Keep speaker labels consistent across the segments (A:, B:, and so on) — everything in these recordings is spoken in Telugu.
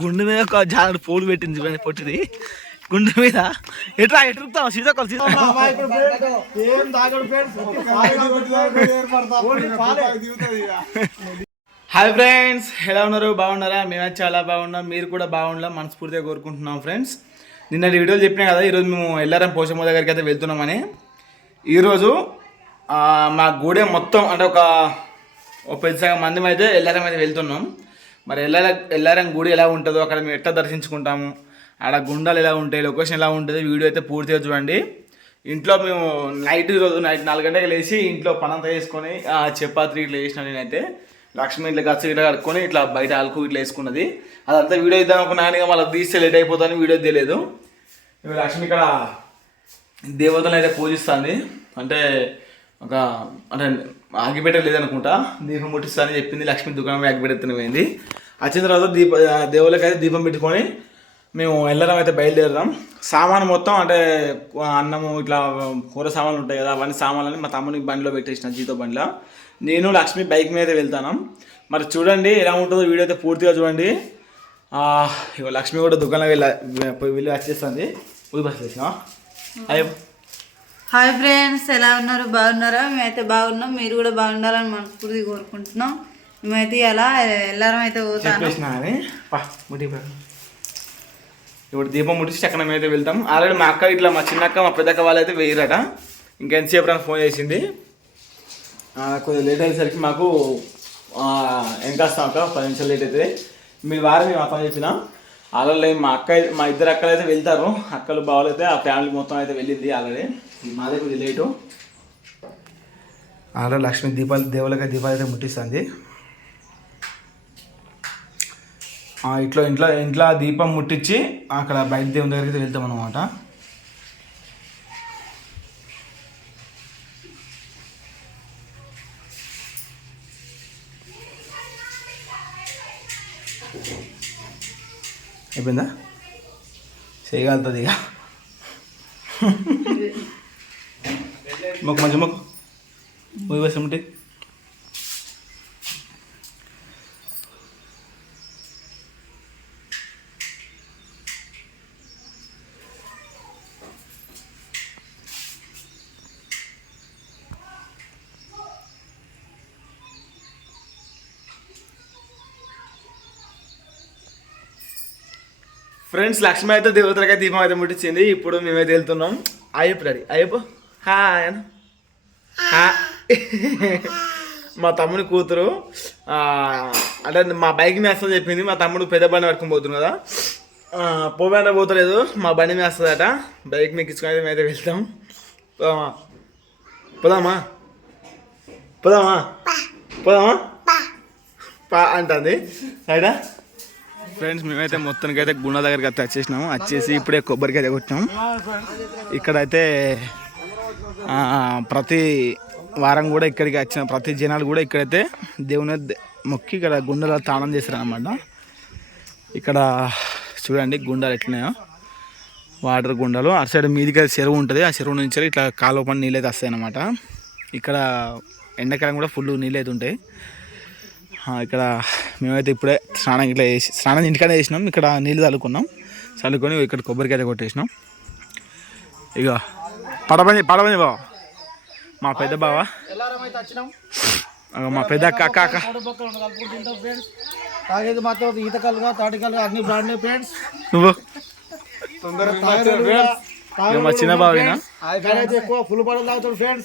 A: గుండె మీద ఒక జాగ్రత్త పూలు పెట్టింది చూడండి పొట్టిది. గుండె మీద. ఎట్లా ఎటుకుతావు సీతాకోలు సీతాకోలు
B: ఏం తాగడు ఫ్రెండ్స్
A: హాయ్ ఫ్రెండ్స్ ఎలా ఉన్నారు? బాగున్నారా? మేము చాలా బాగున్నాం. మీరు కూడా బాగుండాలి మనస్ఫూర్తిగా కోరుకుంటున్నాం ఫ్రెండ్స్. నిన్న వీడియోలు చెప్పినా కదా ఈరోజు మేము ఎల్లారం పోషమ్మ దగ్గరికి అయితే వెళ్తున్నామని. ఈరోజు ఆ, మా గూడెం మొత్తం అంటే ఒక ఒక పెద్ద సగం మంది అయితే ఎల్లారం అయితే వెళ్తున్నాం. మరి ఎల్లార ఎల్లారం గుడి ఎలా ఉంటుందో అక్కడ మేము ఎట్లా దర్శించుకుంటాము? ఆడ గుండాలు ఎలా ఉంటాయి? లొకేషన్ ఎలా ఉంటుంది? వీడియో అయితే పూర్తిగా చూడండి. ఇంట్లో మేము నైట్ రోజు నైట్ నాలుగు గంటలకు లేచి ఇంట్లో పనంతా వేసుకొని ఆ చపాతి ఇట్లా వేసిన నేనైతే. లక్ష్మి ఇట్లా గచ్చ ఇట్లా కట్టుకొని ఇట్లా బయట అలుకు ఇట్లా వేసుకున్నది. అదంతా వీడియో ఇద్దాం ఒక కానీ ఇక మళ్ళీ తీస్తే లేట్ అయిపోతుందని వీడియో తెలియదు. లక్ష్మి ఇక్కడ దేవతలను అయితే పూజిస్తుంది. అంటే ఒక అంటే అగ్గిపెట్ట లేదనుకుంటా దీపం ముట్టిస్తా అని చెప్పింది లక్ష్మి దుకాణం పోయింది వచ్చిన తర్వాత దీప దేవుళ్ళకి అయితే దీపం పెట్టుకొని మేము వెళ్ళడం అయితే బయలుదేరదాం. సామాను మొత్తం అంటే అన్నము ఇట్లా కూర సామాన్లు ఉంటాయి కదా అవన్నీ సామాన్లని మా తమ్ముని బండిలో పెట్టేసిన జీతో బండిలో. నేను లక్ష్మి బైక్ మీద వెళ్తాను. మరి చూడండి ఎలా ఉంటుందో వీడియో అయితే పూర్తిగా చూడండి. ఇగో లక్ష్మి కూడా దుకాణంలో వెళ్ళి వెళ్ళి వచ్చేస్తుంది. పోయి బస్ చేసిన అయ్యో.
C: హాయ్ ఫ్రెండ్స్ ఎలా ఉన్నారు? బాగున్నారా? మేమైతే బాగున్నాం. మీరు కూడా బాగుండాలని మనస్ఫూర్తి కోరుకుంటున్నాం. మేమైతే ఎలా ఎల్లారం అయితే పోతాను.
A: ఇప్పుడు దీపం ముట్టి చక్కన మేమైతే వెళ్తాం. ఆల్రెడీ మా అక్క ఇట్లా మా చిన్నక్క మా పెద్దక్క వాళ్ళైతే వేయరట. ఇంకెంతసేపు నాకు ఫోన్ చేసింది? కొంచెం లేట్ అయ్యేసరికి మాకు వెనకాస్తాం అక్క పది నిమిషాలు లేట్ అవుతుంది. మీ వారం మేము అర్థం చేసినా. ఆల్రెడీ మా అక్క మా ఇద్దరు అక్కలు అయితే వెళ్తారు. అక్కలు బావలు అయితే ఆ ఫ్యామిలీ మొత్తం అయితే వెళ్ళింది ఆల్రెడీ మాదే కొద్దిగా లేటు ఆల్రెడీ లక్ష్మీ దీపాలు దేవులకి దీపాలు అయితే ముట్టిస్తుంది. ఇట్లా ఇంట్లో ఇంట్లో దీపం ముట్టించి అక్కడ బయట దేవుని దగ్గరికి వెళ్తాం అనమాట అయిపోయిందా? చేయగలుగుతుంది ఇక. మొక్క మంచి మొక్క పోయి వేసి ఉంటే ఫ్రెండ్స్ లక్ష్మి అయితే దేవతలకి దీపం అయితే ముట్టించింది. ఇప్పుడు మేమైతే వెళ్తున్నాం. అయిపోయి అయిపో హాయ్ అను. మా తమ్ముని కూతురు అంటే మా బైక్ మీద వస్తుంది చెప్పింది. మా తమ్ముడు పెద్ద బండి పట్టుకుని పోతుంది కదా. పోవేట పోతలేదు. మా బండి మీద బైక్ మీద ఇచ్చుకొని అయితే మేమైతే వెళ్తాం పోదామా? పోదామా? పోదామా? పోదామా? పా అంటుంది. రైటా ఫ్రెండ్స్ మేమైతే మొత్తానికి అయితే గుండా దగ్గరికి అయితే వచ్చేసినాము. వచ్చేసి ఇప్పుడే కొబ్బరికి అయితే కొట్టినాం ఇక్కడైతే ప్రతి వారం కూడా ఇక్కడికి వచ్చిన ప్రతి జనాలు కూడా ఇక్కడైతే దేవుని మొక్కి ఇక్కడ గుండెలో తాళం చేశారనమాట ఇక్కడ చూడండి గుండాలు ఎట్లున్నాయో. వాటర్ గుండలు. అటు సైడ్ మీదికి చెరువు ఉంటుంది. ఆ చెరువు నుంచి ఇట్లా కాలువ పని నీళ్ళు అయితే వస్తాయి అనమాట ఇక్కడ ఎండాకాలం కూడా ఫుల్ నీళ్ళు అయితే ఉంటాయి ఇక్కడ మేమైతే ఇప్పుడే స్నానం ఇట్లా చేసి స్నానం ఇంటికాడ చేసినాం. ఇక్కడ నీళ్ళు చల్లుకున్నాం. చల్లుకొని ఇక్కడ కొబ్బరికాయ కొట్టేసినాం. ఇక పడపని పడపని బావ మా పెద్ద బావ? మా పెద్ద
B: ఫ్రెండ్స్ తాగేది మాత్రం ఈత కలుగా తాటి కలుగా అన్ని బ్రాండ్ ఫ్రెండ్స్
A: నువ్వు? మా చిన్న బావినా?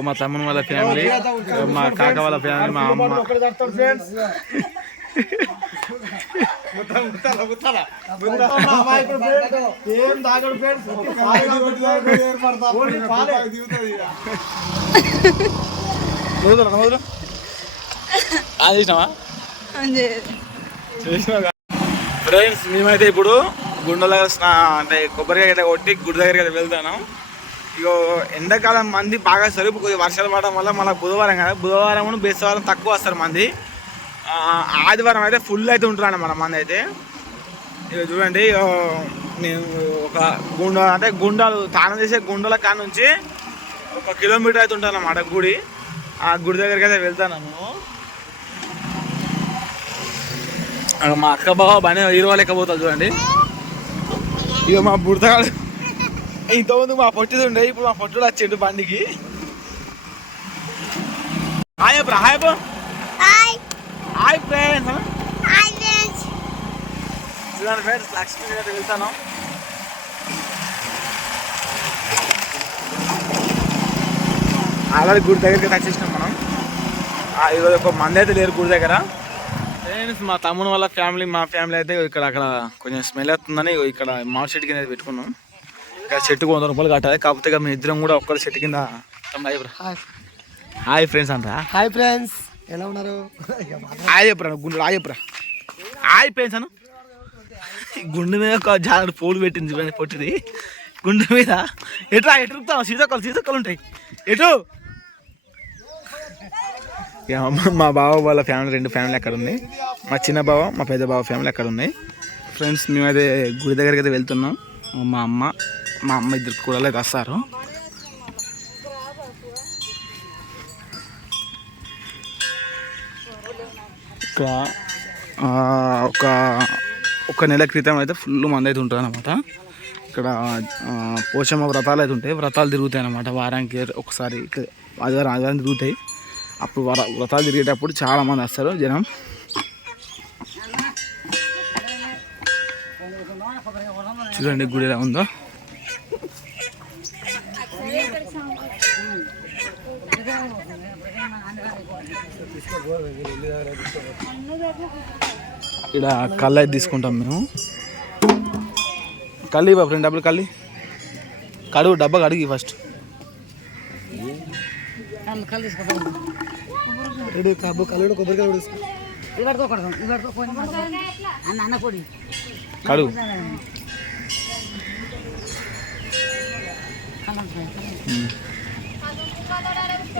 A: మా తమ్ముని వాళ్ళ ఫ్యామిలీ మా కాక వాళ్ళ ఫ్యామిలీ మా అమ్మ.
B: ఏం తాగడు ఫ్రెండ్స్
A: మేమైతే ఇప్పుడు గుండెల స్నా అంటే కొబ్బరికాయ అయితే కొట్టి గుడి దగ్గరికి అయితే వెళ్తాను ఇగో ఎండాకాలం మంది బాగా సరుపు వర్షాలు పడడం వల్ల మళ్ళీ బుధవారం కదా. బుధవారం బేస్తవారం తక్కువ వస్తారు మంది. ఆదివారం అయితే ఫుల్ అయితే ఉంటున్నాను మన మంది అయితే. ఇక చూడండి ఇగో మేము ఒక గుండ అంటే గుండాలు తానం చేసే గుండల కాడ నుంచి ఒక కిలోమీటర్ అయితే ఉంటాను అన్నమాట గుడి. ఆ గుడి దగ్గరికి అయితే వెళ్తాను మా అక్క బావ బాగానే హీరో లేకపోతుంది చూడండి. ఇక మా బుడతగాడు ఇంతకుముందు మా పొట్టిది ఉండే ఇప్పుడు మా పొట్టుడు వచ్చిండు బండికి. Hi bro hi
D: hi
A: hi friends
D: hi friends
A: చూడండి ఫ్రెండ్స్ లక్ష్మీ దగ్గర వెళ్తాను. ఆల్రెడీ గుడి దగ్గరికి వచ్చేసినాం మనం. ఆ, ఈరోజు ఒక మంది అయితే లేరు గుడి దగ్గర. ఫ్రెండ్స్ మా తమ్ముని వాళ్ళ ఫ్యామిలీ మా ఫ్యామిలీ అయితే ఇక్కడ అక్కడ కొంచెం స్మెల్ వస్తుందని ఇక్కడ మామిడి చెట్టు కింద పెట్టుకున్నాం. ఇక్కడ చెట్టుకు వంద రూపాయలు కట్టాలి. కాకపోతే ఇక మీ ఇద్దరం కూడా ఒక్కరి చెట్టు కింద. హాయ్ ఫ్రెండ్స్ అంతా
B: హాయ్ ఫ్రెండ్స్ ఎలా ఉన్నారు?
A: హాయ్ చెప్పురా గుండు ఫ్రెండ్స్ అను గుండె మీద ఒక జాగ్రత్త పూలు పెట్టింది పొట్టిది. గుండె మీద. ఎట్రా ఎటు రుకుతావు? సీతక్కలు సీతక్కలు ఉంటాయి. ఎటు? మా- మా బావ వాళ్ళ ఫ్యామిలీ రెండు ఫ్యామిలీ అక్కడ ఉన్నాయి. మా చిన్న బావ మా పెద్ద బావ ఫ్యామిలీ అక్కడ ఉన్నాయి. ఫ్రెండ్స్ మేమైతే గుడి దగ్గరికి అయితే వెళ్తున్నాం. మా అమ్మ మా అమ్మ ఇద్దరు కూడా అయితే వస్తారు ఇక్కడ ఒక ఒక నెల క్రితం అయితే ఫుల్ మంది అయితే ఉంటుంది అనమాట ఇక్కడ పోషమ్మ వ్రతాలు అయితే ఉంటాయి. వ్రతాలు తిరుగుతాయి అనమాట వారానికి ఒకసారి ఆదివారం ఆదివారం తిరుగుతాయి. అప్పుడు వర వ్రతాలు తిరిగేటప్పుడు చాలా మంది వస్తారు జనం. చూడండి గుడి ఎలా ఉందో. ఇక్కడ కళ్ళు అయితే తీసుకుంటాం మేము. కళ్ళు బాబు రెండు డబ్బులు కళ్ళు. కడుగు డబ్బా కడిగి ఫస్ట్
B: రెడీ కబ్బు కళ్ళు కొబ్బరికాయ తీసుకో
A: కడుగు.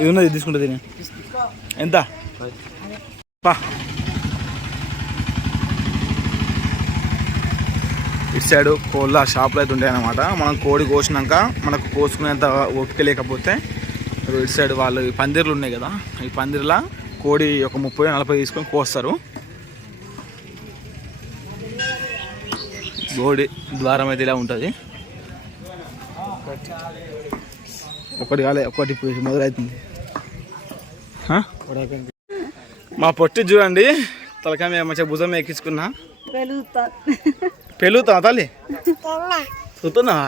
A: ఇది ఉన్నది ఇది తీసుకుంటుంది ఎంత? పా. ఇటు సైడ్ కోళ్ళ షాపులు అయితే ఉంటాయి అనమాట మనం కోడి కోసినాక మనకు కోసుకునేంత ఓపిక లేకపోతే ఇటు సైడ్ వాళ్ళు ఈ పందిర్లు ఉన్నాయి కదా ఈ పందిర్ల కోడి ఒక ముప్పై నలభై తీసుకొని కోస్తారు. గోడి ద్వారం అయితే ఇలా ఉంటుంది. ఒకటి కాలే ఒకటి మొదలవుతుంది మా పొట్టి చూడండి తలకాయ మంచిగా భుజం ఎక్కించుకున్నా.
C: వెలుగుతా
A: పెళ్ళుతా తల్లి చూస్తున్నావా?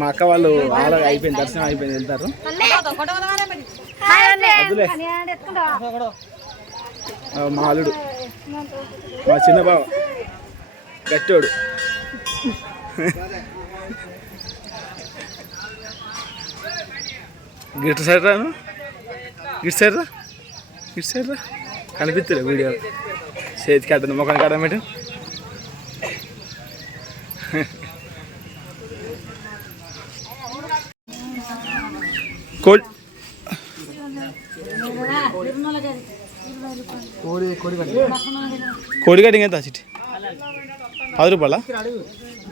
A: మా అక్క వాళ్ళు వాళ్ళ అయిపోయింది దర్శనం అయిపోయింది వెళ్తారు. అగో మా అల్లుడు. మా చిన్న బావ. గట్టోడు. గిట్ సైడ్ రాను. గిట్ సైడ్ రా. గిట్ సైడ్ రా. కనిపిస్తుంది వీడియో చేతికి అడ్డం ముఖానికి అడ్డం పెట్టు కోడి
B: కోడి కోడి కట్టి
A: కోడి కటింగ్ ఎంత చిట్టి పది రూపాయల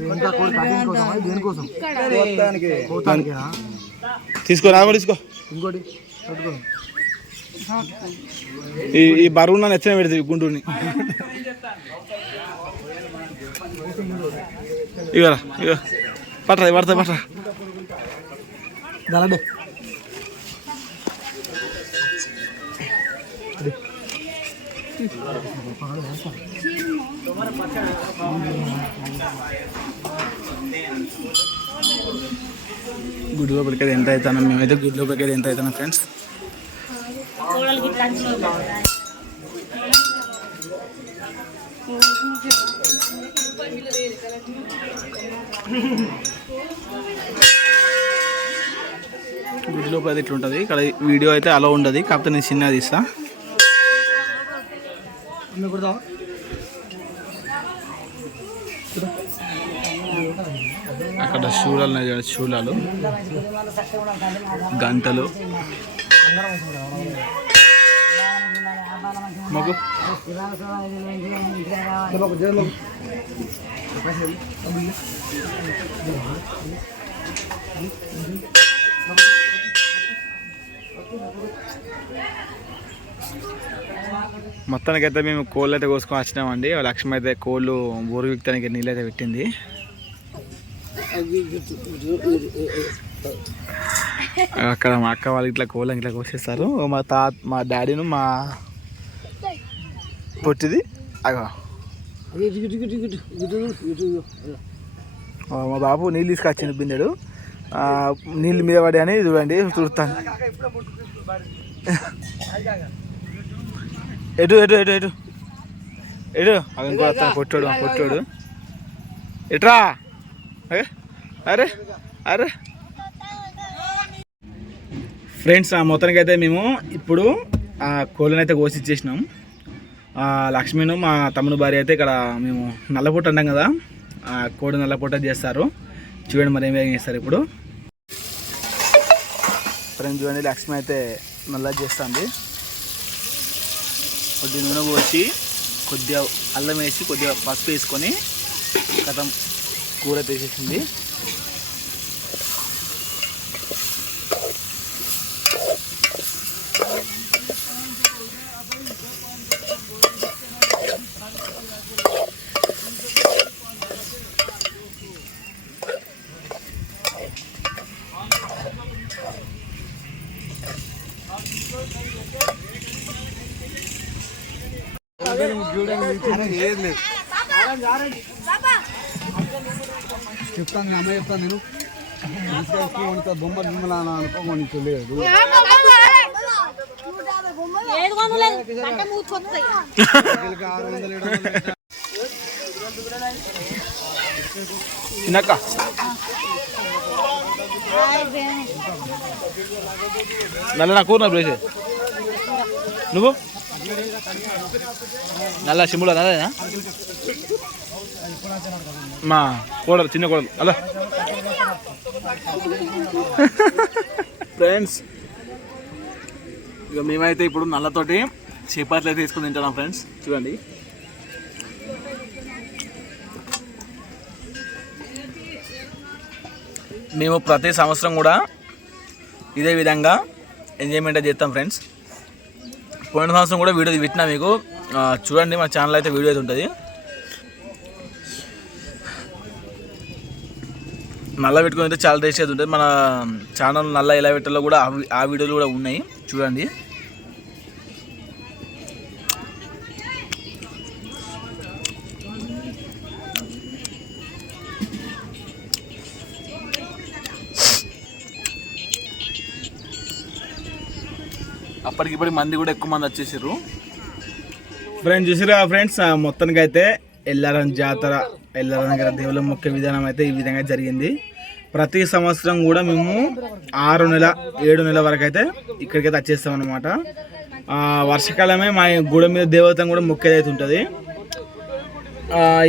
B: ఇంకా కోడి కటింగ్ కోసం దేనికోసం పోతానికి
A: తీసుకో నా కూడా తీసుకో
B: ఇంకోటి పెట్టుకో
A: ఈ ఈ బరువు నన్ను ఎత్తిన పెడుతుంది గుంటూరుని ఇగోరా ఇగో. పట్టరా పడతా పట్టరా
B: దళడే
A: గుడి లోపలికి ఎంత అవుతాను మేమైతే గుడి లోపలికి ఎంత అవుతాను ఫ్రెండ్స్ గుడి లోపల అయితే ఇట్లా ఉంటుంది ఇక్కడ వీడియో అయితే అలా ఉండదు. కాకపోతే నేను చిన్నగా తీస్తా. అక్కడ శూలాలు ఉన్నాయి చూడండి, శూలాలు. గంటలు మొత్తానికైతే మేము కోళ్ళు అయితే కోసుకొని వచ్చినామండి. లక్ష్యం అయితే కోళ్ళు బోరు విక్తానికి నీళ్ళు అయితే పెట్టింది. అక్కడ మా అక్క వాళ్ళు ఇట్లా కోళ్ళని ఇట్లా కోసేస్తారు. మా తాత మా డాడీను మా పొట్టిది. అగో. మా బాబు నీళ్ళు తీసుకొచ్చింది బిందెడు. నీళ్ళు మీద పడి అని చూడండి చూస్తాను. ఎటు ఎటు ఎటు ఎటు? ఎటు? అవి ఇంకో వస్తాను పొట్టోడు పొట్టోడు ఎట్రా? ఏ? అరే అరే. ఫ్రెండ్స్ ఆ మొత్తానికి అయితే మేము ఇప్పుడు ఆ కోళ్ళని అయితే కోసి ఇచ్చేసినాం. లక్ష్మిను మా తమ్ముడు భార్య అయితే ఇక్కడ మేము నల్లపూట అంటాం కదా ఆ కోడి నల్లపూట చేస్తారు. చూడండి మరి ఏం చేస్తారు ఇప్పుడు. ఫ్రెండ్స్ చూడండి లక్ష్మి అయితే నల్ల చేస్తుంది. కొద్దిగా నూనె పోసి కొద్దిగా అల్లం వేసి కొద్దిగా పసుపు వేసుకొని కథం కూర తీసేసింది
B: చెప్తాను అమ్మ చెప్తాను నేను. వండుతా బొమ్మలు బొమ్మలు అని వందలు
A: తినక్క. నల్ల నా కూర ప్లేస్ నువ్వు? నల్ల సిమ్ముల నల్లేనా మా కోడలు చిన్న కోడలు. అలా. ఫ్రెండ్స్ ఇక మేమైతే ఇప్పుడు నల్లతోటి చపాతీలు అయితే తీసుకుని తింటున్నాం ఫ్రెండ్స్. చూడండి. మేము ప్రతి సంవత్సరం కూడా ఇదే విధంగా ఎంజాయ్మెంట్ అయితే చేస్తాం ఫ్రెండ్స్. పోయిన సంవత్సరం కూడా వీడియో పెట్టినా మీకు. చూడండి మా ఛానల్ అయితే వీడియో అయితే ఉంటుంది. నల్ల పెట్టుకుని అయితే చాలా టేస్ట్ అయితే ఉంటుంది. మన ఛానల్ నల్ల ఎలా పెట్టాలో కూడా ఆ వీడియోలు కూడా ఉన్నాయి. చూడండి. అప్పటికిప్పటి మంది కూడా ఎక్కువ మంది వచ్చేసారు ఫ్రెండ్స్ చూసారు ఫ్రెండ్స్? మొత్తానికి అయితే ఎల్లారం జాతర ఎల్లారం దగ్గర దేవుల ముఖ్య విధానం అయితే ఈ విధంగా జరిగింది. ప్రతి సంవత్సరం కూడా మేము ఆరు నెల ఏడు నెల వరకు అయితే ఇక్కడికైతే వచ్చేస్తాం అనమాట వర్షాకాలమే మా గూడెం మీద దేవత కూడా మొక్కేది అయితే ఉంటుంది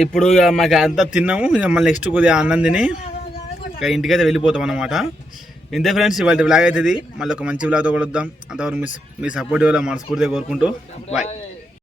A: ఇప్పుడు ఇక మాకు అంతా తిన్నాము. ఇక మళ్ళీ నెక్స్ట్ కొద్దిగా అన్నం తిని ఇక ఇంటికైతే వెళ్ళిపోతాం అనమాట ఇంతే ఫ్రెండ్స్ ఇవాళ బ్లాగ్ అవుతుంది మళ్ళీ ఒక మంచి బ్లాగ్తో కలుద్దాం. అంతవరకు మీ మీ సపోర్ట్ ఇవ్వాలి మనస్ఫూర్తిగా కోరుకుంటూ. బాయ్